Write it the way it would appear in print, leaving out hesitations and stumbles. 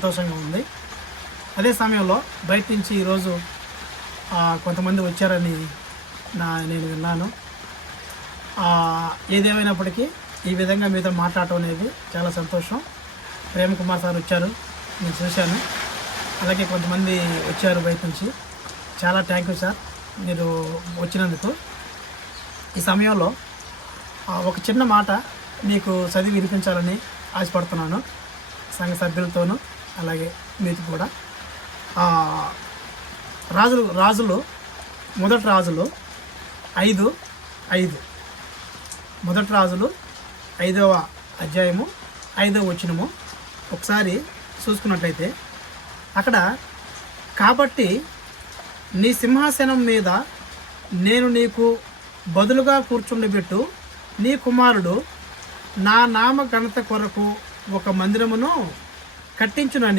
సంతోషంగా ఉంది. అదే సమయంలో బయట నుంచి ఈరోజు కొంతమంది వచ్చారని నేను విన్నాను. ఏదేమైనప్పటికీ ఈ విధంగా మీతో మాట్లాడటం అనేది చాలా సంతోషం. ప్రేమ్ కుమార్ సార్ వచ్చారు, నేను చూశాను. అలాగే కొంతమంది వచ్చారు బయట నుంచి. చాలా థ్యాంక్ యూ సార్ మీరు వచ్చినందుకు. ఈ సమయంలో ఒక చిన్న మాట మీకు చదివి వినిపించాలని ఆశపడుతున్నాను, సంఘ సభ్యులతోనూ అలాగే మీకు కూడా. రాజులు మొదటి రాజులు 5:5 మొదటి రాజులు 5వ అధ్యాయము 5వ వచనము ఒకసారి చూసుకున్నట్లయితే అక్కడ, కాబట్టి నీ సింహాసనం మీద నేను నీకు బదులుగా కూర్చుండబెట్టు, నీ కుమారుడు నా నామ ఘనత కొరకు ఒక మందిరమును కట్టించునని